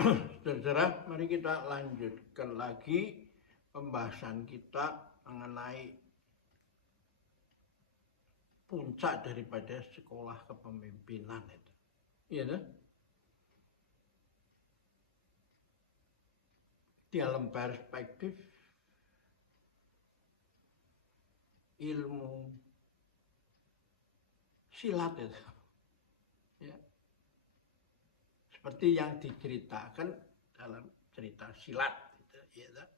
Saudara, mari kita lanjutkan lagi pembahasan kita mengenai puncak daripada sekolah kepemimpinan itu. Iya kan? Dalam perspektif ilmu silat itu. Ya. Seperti yang diceritakan dalam cerita silat gitu, ya kan?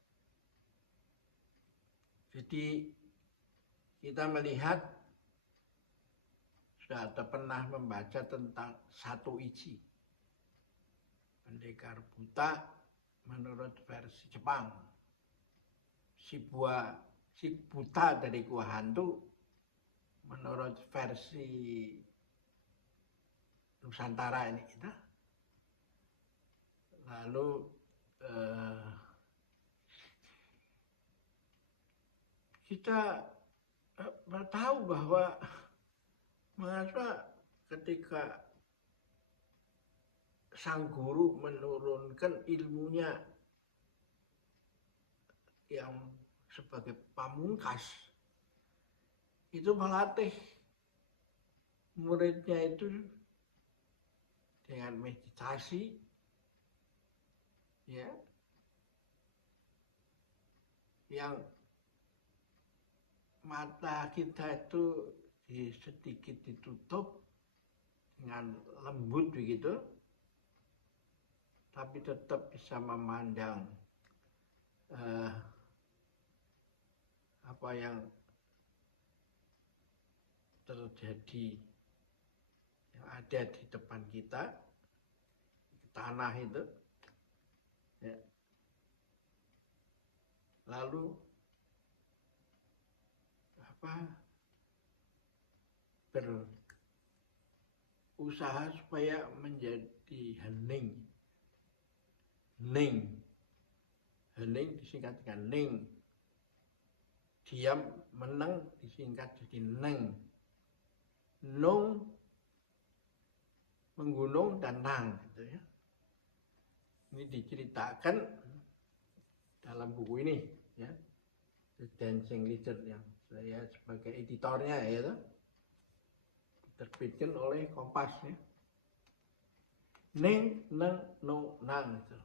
Jadi kita melihat sudah ada pernah membaca tentang Satu Ichi, pendekar buta menurut versi Jepang. Si buta dari gua hantu menurut versi Nusantara ini kita. Lalu kita tahu bahwa mengapa ketika sang guru menurunkan ilmunya yang sebagai pamungkas, itu melatih muridnya itu dengan meditasi, ya, yang mata kita itu sedikit ditutup dengan lembut begitu, tapi tetap bisa memandang apa yang terjadi, yang ada di depan kita, di tanah itu, ya. Lalu berusaha supaya menjadi hening. Hening disingkat dengan ning. Diam, meneng disingkat jadi neng. Nung, menggunung, dan nang gitu ya. Ini diceritakan dalam buku ini ya, The Dancing Leader, yang saya sebagai editornya ya, diterbitkan oleh Kompas ya. Ning, neng, nung, nang gitu.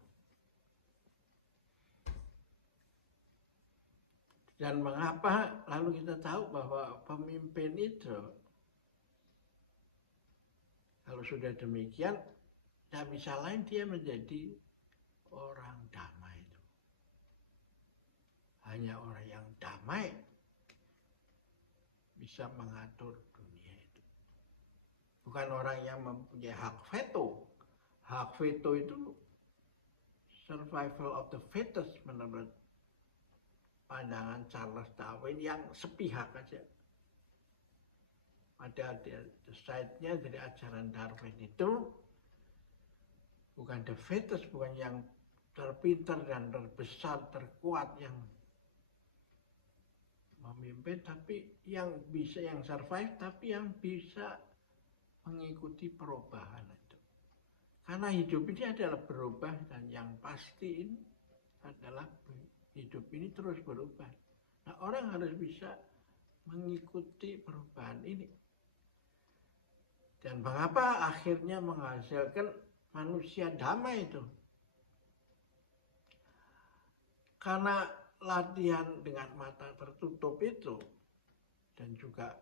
Dan mengapa lalu kita tahu bahwa pemimpin itu, kalau sudah demikian, tak bisa lain dia menjadi orang damai itu. Hanya orang yang damai bisa mengatur dunia itu. Bukan orang yang mempunyai hak veto. Hak veto itu survival of the fittest menurut pandangan Charles Darwin yang sepihak aja. Pada side-nya dari ajaran Darwin itu bukan the fittest, bukan yang terpintar dan terbesar, terkuat yang memimpin, tapi yang bisa, yang survive, tapi yang bisa mengikuti perubahan itu. Karena hidup ini adalah berubah, dan yang pasti ini adalah hidup ini terus berubah. Nah, orang harus bisa mengikuti perubahan ini. Dan mengapa akhirnya menghasilkan manusia damai itu? Karena latihan dengan mata tertutup itu, dan juga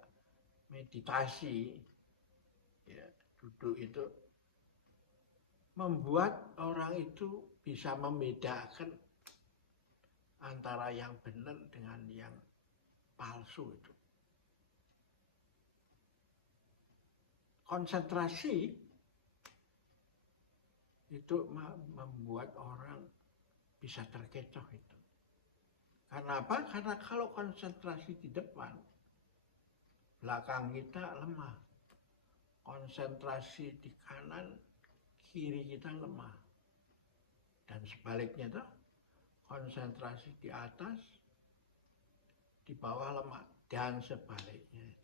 meditasi, ya, duduk itu, membuat orang itu bisa membedakan antara yang benar dengan yang palsu itu. Konsentrasi itu membuat orang bisa terkecoh itu. Karena apa? Karena kalau konsentrasi di depan, belakang kita lemah. Konsentrasi di kanan, kiri kita lemah. Dan sebaliknya tuh, konsentrasi di atas, di bawah lemah. Dan sebaliknya itu.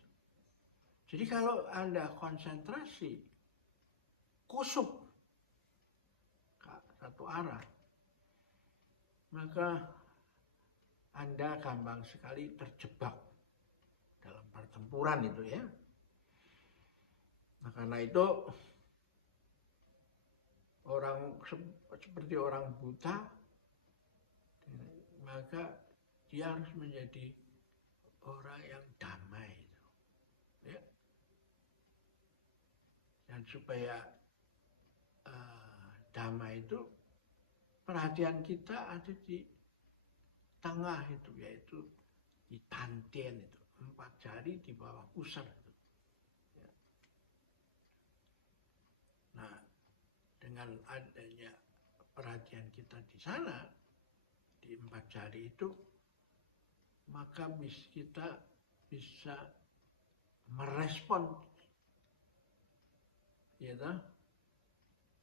Jadi kalau Anda konsentrasi, kusuk. satu arah, maka Anda gampang sekali terjebak dalam pertempuran itu ya. Nah, karena itu orang seperti orang buta, maka dia harus menjadi orang yang damai itu, ya. Dan supaya damai itu, perhatian kita ada di tengah itu, yaitu di tantien itu, 4 jari di bawah pusar itu. Ya. Nah, dengan adanya perhatian kita di sana, di 4 jari itu, maka kita bisa merespon gitu,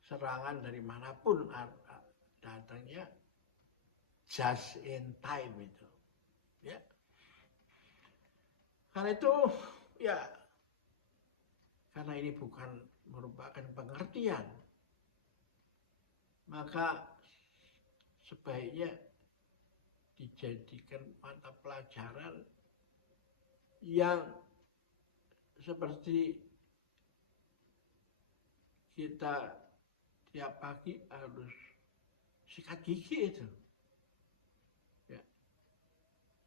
serangan dari manapun datangnya just in time itu, ya. Karena itu ya, karena ini bukan merupakan pengertian, maka sebaiknya dijadikan mata pelajaran yang seperti kita tiap pagi harus sikat gigi itu, ya.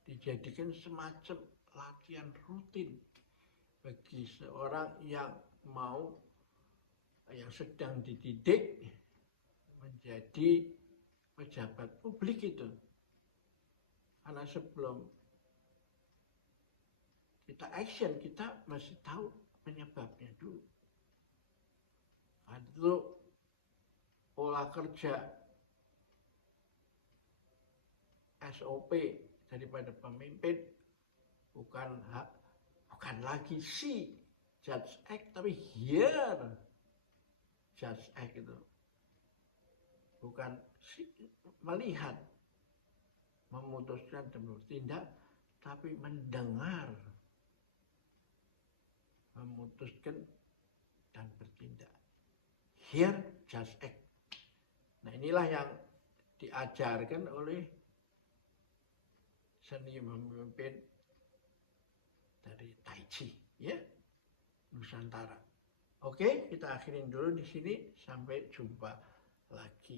Dijadikan semacam latihan rutin bagi seorang yang sedang dididik menjadi pejabat publik itu. Karena sebelum kita action, kita masih tahu penyebabnya dulu. Itu pola kerja SOP daripada pemimpin bukan lagi si Judge Act, tapi here Judge Act itu. Bukan melihat, memutuskan dan bertindak, tapi mendengar, memutuskan dan bertindak. Here Judge Act. Nah, inilah yang diajarkan oleh seni memimpin dari Tai Chi, ya, Nusantara. Oke, kita akhirin dulu di sini. Sampai jumpa lagi.